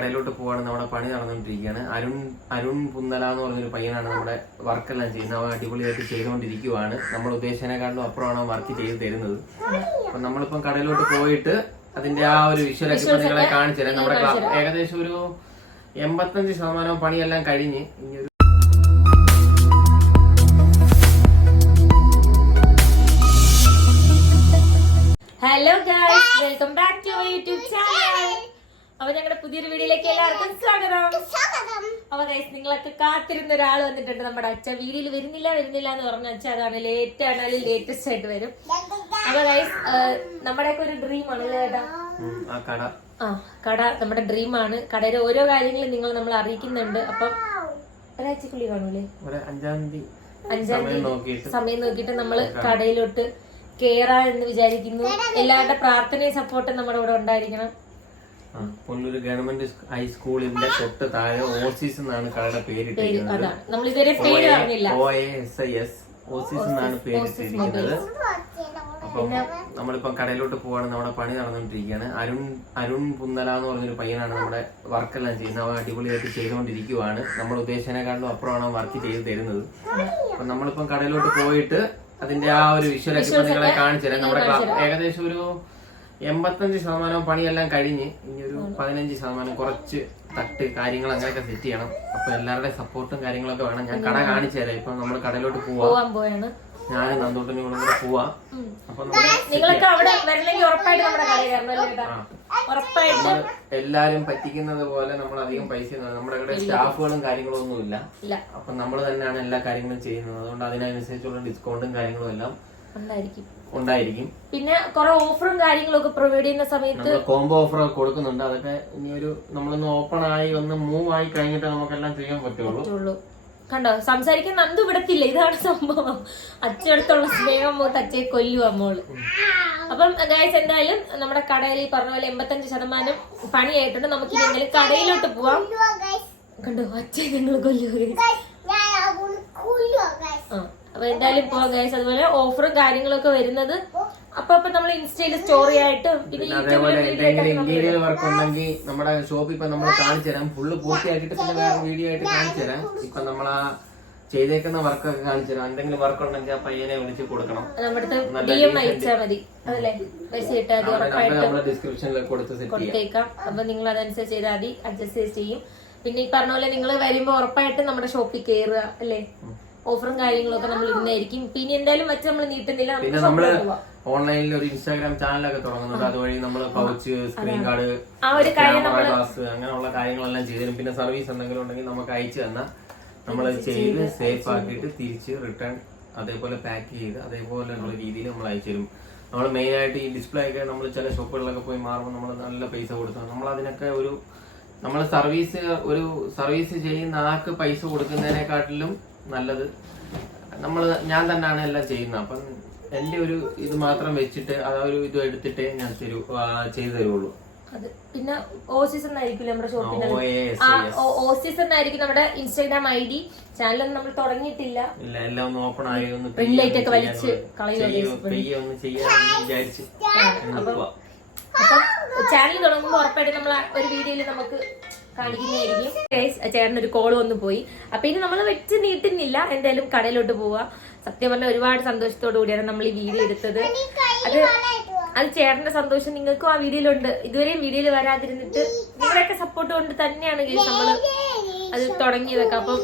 കടയിലോട്ട് പോവാണ്. നമ്മുടെ പണി നടന്നുകൊണ്ടിരിക്കുകയാണ്. അരുൺ പുന്നല എന്ന് പറഞ്ഞൊരു പയ്യനാണ് നമ്മുടെ വർക്കെല്ലാം ചെയ്യുന്നത്. അവൻ അടിപൊളിയായിട്ട് ചെയ്തുകൊണ്ടിരിക്കുവാണ്. നമ്മൾ ഉദ്ദേശിച്ചതിനെക്കാളും അപ്പുറമാണ് വർക്ക് ചെയ്ത് തരുന്നത്. അപ്പൊ നമ്മളിപ്പം കടയിലോട്ട് പോയിട്ട് അതിന്റെ ആ ഒരു വിഷ്വലൊക്കെ നിങ്ങളെ കാണിച്ചു തരാം. നമ്മുടെ ഏകദേശം ഒരു 85% പണിയെല്ലാം കഴിഞ്ഞ് ഇനി ഒരു hello guys, welcome back to our YouTube channel. അപ്പൊ ഞങ്ങളുടെ പുതിയൊരു വീഡിയോയിലേക്ക് എല്ലാവർക്കും സ്വാഗതം. അപ്പൊ ഗൈസ്, നിങ്ങളൊക്കെ കാത്തിരുന്ന ഒരാൾ വന്നിട്ടുണ്ട്. നമ്മുടെ അച്ഛ വീഡിയോയിൽ വരുന്നില്ല എന്ന് പറഞ്ഞ അച്ഛ അതാണ് ലേറ്റസ്റ്റ് ആയിട്ട് വരും. അപ്പൊ ഗൈസ്, നമ്മുടെയൊക്കെ ഒരു ഡ്രീം ആണ് ചേട്ടാ കട. നമ്മുടെ ഡ്രീം ആണ്. കടയുടെ ഓരോ കാര്യങ്ങളും നമ്മൾ അറിയിക്കുന്നുണ്ട്. അപ്പം ഒരാഴ്ചക്കുള്ളിൽ കാണൂലേ, 5-ാം തീയതി സമയം നോക്കിയിട്ട് നമ്മള് കടയിലോട്ട് കേറാ എന്ന് വിചാരിക്കുന്നു. എല്ലാവരുടെ പ്രാർത്ഥനയും സപ്പോർട്ടും നമ്മുടെ കൂടെ ഉണ്ടായിരിക്കണം. പൊന്നൂര് ഗവൺമെന്റ് ഹൈസ്കൂളിന്റെ തൊട്ട് താഴെ ഓസീസ് എന്നാണ് കടയുടെ പേരിട്ടിരിക്കുന്നത്. നമ്മൾ ഇതുവരെ പേര് പറഞ്ഞില്ല. OASIS ഓസീസ് എന്നാണ് പേരിട്ടിരിക്കുന്നത്. അപ്പം നമ്മളിപ്പം കടയിലോട്ട് പോവാണ്. നമ്മുടെ പണി നടന്നുകൊണ്ടിരിക്കുകയാണ്. അരുൺ പുന്നല എന്ന് പറഞ്ഞൊരു പയ്യനാണ് നമ്മുടെ വർക്കെല്ലാം ചെയ്യുന്നത്. അവൻ അടിപൊളിയായിട്ട് ചെയ്തുകൊണ്ടിരിക്കുവാണ്. നമ്മൾ ഉദ്ദേശിച്ചതിനെക്കാളും അപ്പുറമാണ് വർക്ക് ചെയ്ത് തരുന്നത്. അപ്പൊ നമ്മളിപ്പം കടയിലോട്ട് പോയിട്ട് അതിന്റെ ആ ഒരു വിഷ്വലൊക്കെ നിങ്ങളെ കാണിച്ചു തരാം. നമ്മുടെ ഏകദേശം ഒരു 85% പണിയെല്ലാം കഴിഞ്ഞ് ഇനി ഒരു 15% കുറച്ച് തട്ട് കാര്യങ്ങൾ അങ്ങനെയൊക്കെ സെറ്റ് ചെയ്യണം. അപ്പൊ എല്ലാവരുടെയും സപ്പോർട്ടും കാര്യങ്ങളൊക്കെ വേണം. ഞാൻ കട കാണിച്ചു തരാം. ഇപ്പൊ നമ്മള് കടയിലോട്ട് പോവാണ്. ഞാനും നന്ദൂട്ടനും കൂടെ പോവാ. അപ്പൊ നിങ്ങളൊക്കെ അവിടെ വരണമെങ്കിൽ ഉറപ്പായിട്ട് നമ്മുടെ ഉറപ്പായിട്ട് എല്ലാരും പറ്റിക്കുന്നത് പോലെ നമ്മൾ അധികം പൈസ നമ്മുടെ ഇവിടെ സ്റ്റാഫുകളും കാര്യങ്ങളും ഒന്നും ഇല്ല. അപ്പൊ നമ്മൾ തന്നെയാണ് എല്ലാ കാര്യങ്ങളും ചെയ്യുന്നത്. അതുകൊണ്ട് അതിനനുസരിച്ചുള്ള ഡിസ്കൗണ്ടും കാര്യങ്ങളും എല്ലാം ഉണ്ടായിരിക്കും. പിന്നെ കുറെ ഓഫറും കാര്യങ്ങളും ഒക്കെ പ്രൊവൈഡ് ചെയ്യുന്ന സമയത്ത് കോംബോ ഓഫർ ഒക്കെ കൊടുക്കുന്നുണ്ട്. അതൊക്കെ ഇനി ഒരു നമ്മളൊന്ന് ഓപ്പൺ ആയി ഒന്ന് മൂവ് ആയി കഴിഞ്ഞിട്ട് നമുക്കെല്ലാം ചെയ്യാൻ പറ്റുള്ളൂ. കണ്ടോ, സംസാരിക്കാൻ നന്ദു വിടത്തില്ല. ഇതാണ് സംഭവം. അച്ഛടുത്തുള്ള സ്നേഹം മൂത്ത് അച്ഛയെ കൊല്ലുക മോള്. അപ്പം ഗൈസ്, എന്തായാലും നമ്മുടെ കടയിൽ ഈ പറഞ്ഞ പോലെ 85% പണിയായിട്ടുണ്ട്. നമുക്ക് ഇനി കടയിലോട്ട് പോവാം. കണ്ടോ, അച്ഛൻ ഞങ്ങൾ കൊല്ലുക. അപ്പൊ എന്തായാലും പോവാം ഗൈസ്. അതുപോലെ ഓഫറും കാര്യങ്ങളൊക്കെ വരുന്നത് അപ്പൊ നമ്മൾ ഇൻസ്റ്റയില് സ്റ്റോറി ആയിട്ട് ഇന്റീരിയർ വർക്ക് ഉണ്ടെങ്കിൽ നമ്മുടെ ഷോപ്പ് ഇപ്പൊ നമ്മൾ കാണിച്ചു തരാം. ഫുള്ള് പൂർത്തിയാക്കിയിട്ട് പിന്നെ വേറെ വീഡിയോ ആയിട്ട് കാണിച്ചു തരാം. ഇപ്പൊ നമ്മളാ ചെയ്തേക്കുന്ന വർക്കൊക്കെ കാണിച്ചു തരാം. എന്തെങ്കിലും വർക്ക് ഉണ്ടെങ്കിൽ ആ പയ്യനെ വിളിച്ച് കൊടുക്കണം. ഡിസ്ക്രിപ്ഷനിൽ കൊടുത്തേക്കാം. അപ്പൊ നിങ്ങൾ അതനുസരിച്ച് ചെയ്താൽ മതി, അഡ്ജസ്റ്റ് ചെയ്യും. പിന്നെ ഈ പറഞ്ഞ പോലെ നിങ്ങൾ വരുമ്പോ ഉറപ്പായിട്ട് നമ്മുടെ ഷോപ്പിൽ കയറുക അല്ലേ. ഓഫറും കാര്യങ്ങളൊക്കെ നമ്മൾ ഇടുന്നതായിരിക്കും. പിന്നെ എന്തായാലും വെച്ച് നമ്മൾ നീട്ടുന്നില്ല. പിന്നെ നമ്മള് ഓൺലൈനിൽ ഒരു ഇൻസ്റ്റാഗ്രാം ചാനലൊക്കെ തുടങ്ങുന്നുണ്ട്. അതുവഴി നമ്മൾ pouch, screen card, camera glass അങ്ങനെയുള്ള കാര്യങ്ങളെല്ലാം ചെയ്തു. പിന്നെ സർവീസ് എന്തെങ്കിലും ഉണ്ടെങ്കിൽ നമുക്ക് അയച്ചു തന്നാൽ നമ്മൾ ചെയ്ത് സേഫ് ആക്കിയിട്ട് തിരിച്ച് റിട്ടേൺ അതേപോലെ പാക്ക് ചെയ്ത് അതേപോലെയുള്ള രീതിയിൽ നമ്മൾ അയച്ചു തരും. നമ്മൾ മെയിൻ ആയിട്ട് ഈ ഡിസ്പ്ലേ ഒക്കെ നമ്മൾ ചില ഷോപ്പുകളിലൊക്കെ പോയി മാറുമ്പോൾ നമ്മൾ നല്ല പൈസ കൊടുത്തു. നമ്മൾ അതിനൊക്കെ നമ്മൾ സർവീസ് ചെയ്യുന്ന ആൾക്ക് പൈസ കൊടുക്കുന്നതിനെക്കാട്ടിലും നല്ലത് ഞാൻ തന്നെയാണ് എല്ലാം ചെയ്യുന്നത്. അപ്പം എന്റെ ഒരു ഇത് മാത്രം വെച്ചിട്ട് ഇത് എടുത്തിട്ടേ ഞാൻ ചെയ്തു തരുള്ളൂ. പിന്നെ ഓസീസ് എന്നായിരിക്കും നമ്മുടെ ഷോപ്പിന്. ഓസീസ് എന്നായിരിക്കും നമ്മുടെ ഇൻസ്റ്റാഗ്രാം ID. ചാനലൊന്നും നമ്മൾ തുടങ്ങിയിട്ടില്ല. എല്ലാം ഒന്ന് ഓപ്പൺ ആയി ഒന്ന് ലൈറ്റ് ഒക്കെ വലിച്ച് കളയുക. അപ്പം ചാനൽ തുടങ്ങുമ്പോൾ ഉറപ്പായിട്ട് നമ്മൾ ഒരു വീഡിയോയിൽ നമുക്ക് കാണിക്കുന്നതായിരിക്കും. ചേട്ടനൊരു കോൾ വന്നു പോയി. അപ്പൊ ഇനി നമ്മൾ വെച്ച് നീട്ടുന്നില്ല. എന്തായാലും കടയിലോട്ട് പോവാ. സത്യം പറഞ്ഞാൽ ഒരുപാട് സന്തോഷത്തോടു കൂടിയാണ് നമ്മൾ ഈ വീഡിയോ എടുത്തത്. അത് ചേട്ടന്റെ സന്തോഷം നിങ്ങൾക്കും ആ വീഡിയോയിലുണ്ട്. ഇതുവരെയും വീഡിയോയിൽ വരാതിരുന്നിട്ട് നിങ്ങളൊക്കെ സപ്പോർട്ട് കൊണ്ട് തന്നെയാണ് നമ്മള് അത് തുടങ്ങിയതൊക്കെ. അപ്പം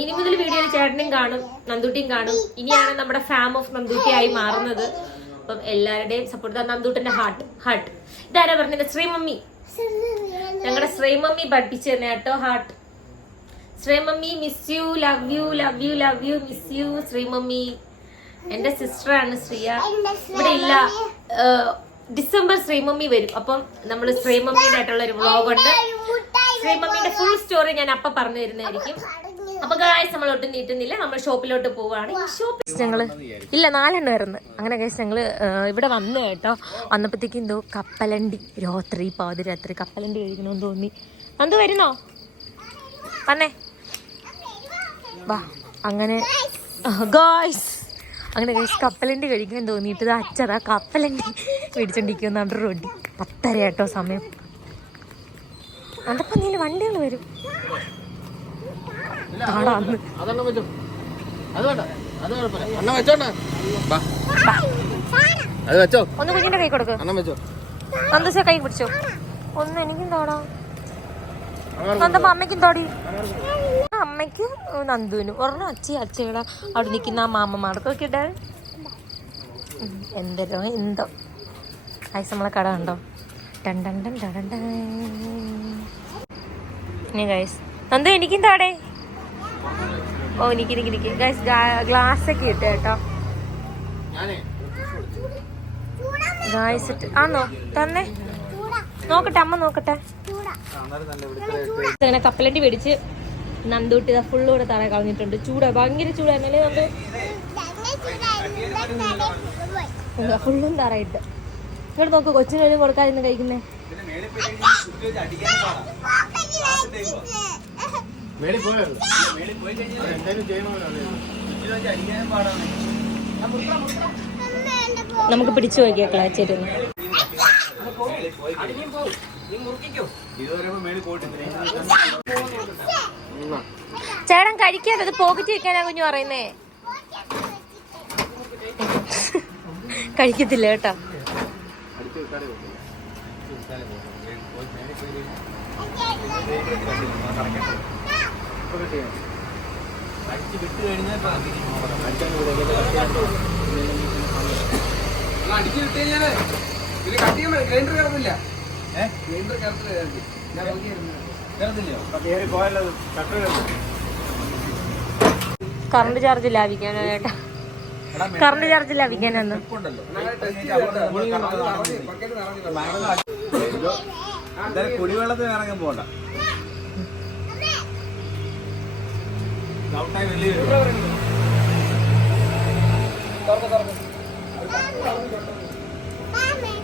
ഇനി മുതൽ വീഡിയോയിൽ ചേട്ടനും കാണും, നന്ദൂട്ടിയും കാണും. ഇനിയാണ് നമ്മുടെ ഫാം ഓഫ് നന്ദൂട്ടി ആയി മാറുന്നത്. അപ്പം എല്ലാവരുടെയും സപ്പോർട്ട്. നന്ദൂട്ടന്റെ ഹാർട്ട് ഇതാരാ പറഞ്ഞത്? ശ്രീമമ്മി, ഞങ്ങളുടെ ശ്രീമമ്മി പഠിപ്പിച്ചു തന്നെ കേട്ടോ. ഹാർട്ട് ശ്രീമമ്മി, miss you, love you, love you, love you, miss you ശ്രീമമ്മി. എന്റെ സിസ്റ്ററാണ് ശ്രീയ. ഇവിടെ ഇല്ല. ഡിസംബർ ശ്രീമമ്മി വരും. അപ്പം നമ്മൾ ശ്രീമമ്മീൻ്റെ ആയിട്ടുള്ള ഒരു വ്ളോഗ് ഉണ്ട്. ശ്രീമമ്മീന്റെ ഫുൾ സ്റ്റോറി ഞാൻ അപ്പൊ പറഞ്ഞു തരുന്നതായിരിക്കും. അപ്പൊ ഗൈസ്, നമ്മൾ ഒട്ടും നീട്ടുന്നില്ല. നമ്മൾ ഷോപ്പിലോട്ട് പോവാണ്. ഞങ്ങള് 4 വരുന്നത്. അങ്ങനെ ഗൈസ്, ഞങ്ങള് ഇവിടെ വന്നു കേട്ടോ. വന്നപ്പോഴത്തേക്കും എന്തോ കപ്പലണ്ടി പാതിരാത്രി കപ്പലണ്ടി കഴിക്കണമെന്ന് തോന്നി. അന്ത് വരുന്നോ? വന്നേ വാ. അങ്ങനെ ഗൈസ് കപ്പലണ്ടി കഴിക്കാൻ തോന്നിയിട്ട് അച്ഛതാ കപ്പലണ്ടി മേടിച്ചോണ്ടിരിക്കുന്ന റോഡി. 10:30 കേട്ടോ സമയം. അതൊക്കെ നീ വണ്ടികൾ വരും. അതെണ്ണം വെച്ചോ, അത് വേണ്ട, അത് കുഴപ്പമില്ല. അണ്ണ വെച്ചോണ്ട, അത് വെച്ചോ. ഒന്ന് കുഞ്ഞിന്റെ കൈ കൊടുക്ക്. അണ്ണം വെച്ചോ. നന്ദുസ കൈ പിടിച്ചോ. ഒന്ന് എനിക്കും തോടാ. നന്ദമ്മ അമ്മയ്ക്കും തോടി. അമ്മയ്ക്ക് നന്ദുവിനും ഒരെണ്ണം അച്ഛയുടെ അവിടെ നിൽക്കുന്ന ആ മാമ്മമാർക്ക് ഒക്കെ ഇട്ടേ. എന്തോ എന്തോ ഐസ് നമ്മളെ കട കണ്ടോ. ഇനി ഗൈസ് നന്ദു എനിക്കും തോടെ. ഓ എനിക്ക് ഗൈസ് ഗ്ലാസ് ഒക്കെ ഇട്ട് കേട്ടോ. ഗൈസ് ആണോ തന്നെ നോക്കട്ടെ, അമ്മ നോക്കട്ടെ. അങ്ങനെ കപ്പലണ്ടി മേടിച്ച് നന്ദൂട്ടി ഫുള്ള് കൂടെ തറ കളഞ്ഞിട്ടുണ്ട്. ചൂടാ, ഭയങ്കര ചൂടായിരുന്നല്ലേ നന്ദു. ഫുള്ളും തറയിട്ട്. ഇങ്ങോട്ട് നോക്ക്, കൊച്ചിന് ഒരു കൊടുക്കാതിരുന്ന് കഴിക്കുന്നേ. നമുക്ക് പിടിച്ചു നോക്കിയാ ക്ലാച്ചേരുന്നു. ചേട്ടൻ കഴിക്കാതെ അത് പോക്കറ്റ് വെക്കാനാ കുഞ്ഞു പറയുന്നേ. കഴിക്കത്തില്ല കേട്ടോ. കറണ്ട് ചാർജ് ലാഭിക്കാനോ ചേട്ടാ? കറണ്ട് ചാർജ് ലാഭിക്കാനൊന്ന് കുടിവെള്ളത്തിന് ഇറങ്ങാൻ പോകണ്ട.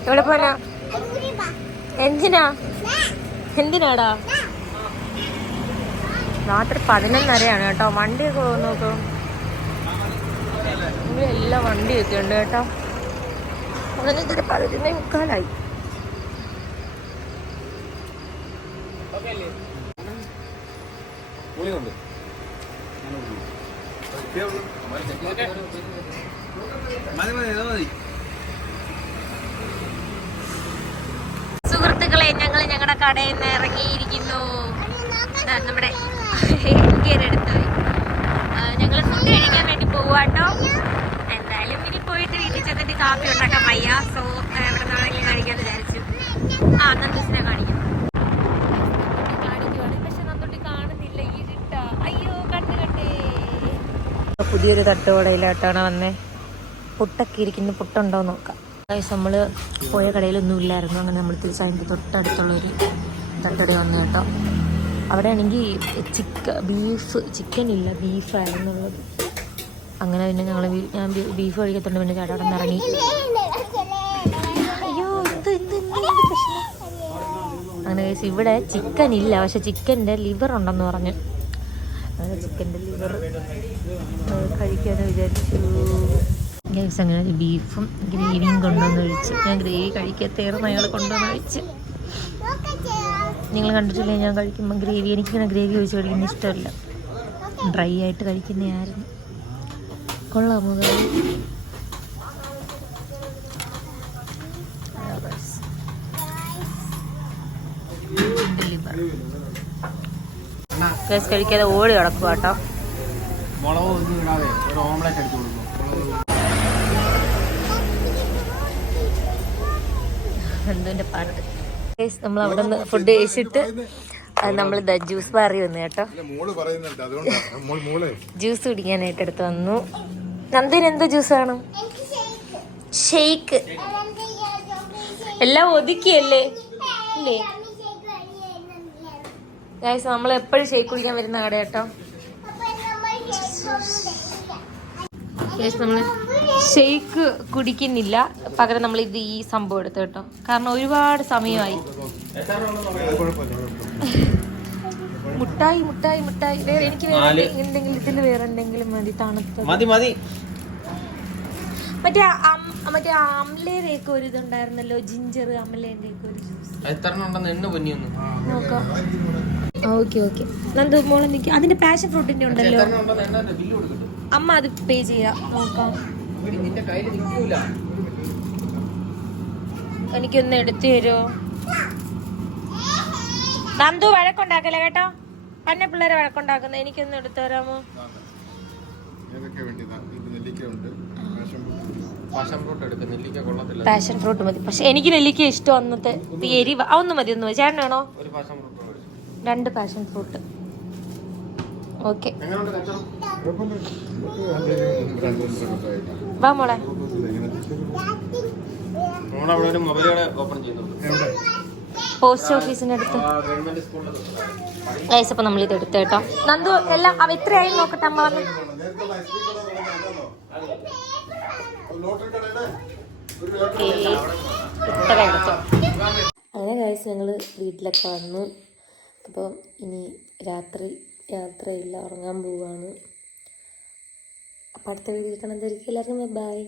എവിടെ പോനാ? എന്തിനാടാ? രാത്രി 11:30 കേട്ടോ. വണ്ടിയൊക്കെ നോക്കൂ, ഇവിടെ എല്ലാ വണ്ടിയൊക്കെ ഉണ്ട് കേട്ടോ. 11:45 സുഹൃത്തുക്കളെ, ഞങ്ങളുടെ കടയിൽ നിന്ന് ഇറങ്ങിയിരിക്കുന്നു. നമ്മുടെ അടുത്തായി ഞങ്ങൾ ഫുഡ് കഴിക്കാൻ വേണ്ടി പോവാട്ടോ. എന്തായാലും ഇനി പോയിട്ട് വീട്ടിൽ ചെന്നിട്ട് കാപ്പി ഉണ്ടാക്കാൻ വയ്യ. സോ എവിടെ നിന്നാണെങ്കിലും കഴിക്കാന്ന് വിചാരിച്ചു. നന്ദൂസിനെ കാണിക്കും. പക്ഷെ നന്ദോട്ടി കാണുന്നില്ല, ഇരുട്ട. അയ്യോ കണ്ടേ. പുതിയൊരു തട്ടുകടയിലോട്ടാണ് വന്നേ. പുട്ടൊക്കെ ഇരിക്കുന്നു. പുട്ടുണ്ടോ നോക്കാം. നമ്മള് പോയ കടയിലൊന്നും ഇല്ലായിരുന്നു. അങ്ങനെ നമ്മൾ തിരിച്ചതിൻ്റെ തൊട്ടടുത്തുള്ളൊരു തട്ടുകട വന്നു കേട്ടോ. അവിടെ ആണെങ്കിൽ ചിക്കൻ ഇല്ല, ബീഫായിരുന്നുള്ളത്. അങ്ങനെ പിന്നെ ഞാൻ ബീഫ് കഴിക്കത്തുണ്ട്. പിന്നെ ചേട്ടാ അവിടെ നിന്ന് ഇറങ്ങി. അയ്യോ അങ്ങനെ ഇവിടെ ചിക്കൻ ഇല്ല, പക്ഷെ ചിക്കൻ്റെ ലിവർ ഉണ്ടെന്ന് പറഞ്ഞു. അങ്ങനെ ചിക്കൻ്റെ ലിവർ കഴിക്കാമെന്ന് വിചാരിച്ചു. ഗൈസ് അങ്ങനെ ബീഫും ഗ്രേവിയും കൊണ്ടുവന്ന് കഴിച്ചു. ഞാൻ ഗ്രേവി കഴിക്കാത്തേർന്ന് അയാൾ കൊണ്ടുവന്ന് കഴിച്ച്. നിങ്ങൾ കണ്ടിട്ടില്ലേ ഞാൻ കഴിക്കുമ്പോൾ ഗ്രേവി? എനിക്കിങ്ങനെ ഗ്രേവി ഒഴിച്ച് കഴിക്കുന്ന ഇഷ്ടമല്ല, ഡ്രൈ ആയിട്ട് കഴിക്കുന്നതായിരുന്നു. കൊള്ളാമോ കറി? ഗൈസ് കഴിക്കാതെ ഓടി കിടക്കുക കേട്ടോ. എന്തിൻ്റെ പാട്ട്. നമ്മൾ അവിടെ നിന്ന് ഫുഡ് കഴിച്ചിട്ട് നമ്മൾ ജ്യൂസ് ബാറി വന്നു കേട്ടോ. ജ്യൂസ് കുടിക്കാനായിട്ട് എടുത്ത് വന്നു. നന്ദിന് എന്തോ ജ്യൂസാണ്? ഷെയ്ക്ക്. എല്ലാം ഒതുക്കിയല്ലേ ഇല്ലേ ഗൈസ്? നമ്മൾ എപ്പോഴും ഷെയ്ക്ക് കുടിക്കാൻ വരുന്ന കട കേട്ടോ. നമ്മൾ ഷെയ്ക്ക് കുടിക്കുന്നില്ല, പകരം നമ്മൾ ഈ സംഭവം എടുത്തു കേട്ടോ. കാരണം ഒരുപാട് സമയമായി. മുട്ടായി മുട്ടായി മുട്ടായി. വേറെ എനിക്ക് വേറെ എന്തെങ്കിലും ഇതിൽ വേറെ എന്തെങ്കിലും മതി. തണുത്ത മറ്റേ മറ്റേ ആംലയുടെ ഒക്കെ ഒരു ഇതുണ്ടായിരുന്നല്ലോ, ജിഞ്ചർ അമലേന്റെ ഒക്കെ ഒരു ജ്യൂസ്. എത്ര ഉണ്ടെന്ന് എണ്ണ പൊന്നിയൊന്നും നോക്കാം. Okay okay. നന്ദു മോളെ നിൽക്കും. അതിന്റെ പാഷൻ ഫ്രൂട്ടിന്റെ ഉണ്ടല്ലോ, അമ്മ അത് പേ ചെയ്യാം. നോക്കാം. എനിക്കൊന്ന് എടുത്തു തരുമോ? നന്ദു വഴക്കുണ്ടാക്കല്ലേ കേട്ടോ, പന്ന പിള്ളേരെ വഴക്കുണ്ടാക്കുന്ന. എനിക്കൊന്ന് എടുത്തു തരാമോ? പാഷൻ ഫ്രൂട്ട് മതി. പക്ഷെ എനിക്ക് നെല്ലിക്ക ഇഷ്ടം. അന്നത്തെ എരിവ് ഒന്ന് മതി. ഒന്ന് മതി. ചേട്ടനാണോ? 2 പാഷൻ ഫ്രൂട്ട്. ഓക്കെ വാ മോളെ. പോസ്റ്റ് ഓഫീസിന്റെ അടുത്ത്. ഗൈസ്, അപ്പൊ നമ്മളിത് എടുത്തു കേട്ടോ. നന്ദു എല്ലാം എത്രയായി നോക്കട്ടെ അമ്മ വന്ന്. ഇത്ര എടുത്തു. അങ്ങനെ ഗൈസ്, ഞങ്ങൾ വീട്ടിലൊക്കെ വന്നു. അപ്പോൾ ഇനി രാത്രി യാത്രയില്ല, ഉറങ്ങാൻ പോവാണ്. അപ്പോൾ അടുത്ത വീഡിയോ കാണാൻ എല്ലാവർക്കും ബൈ.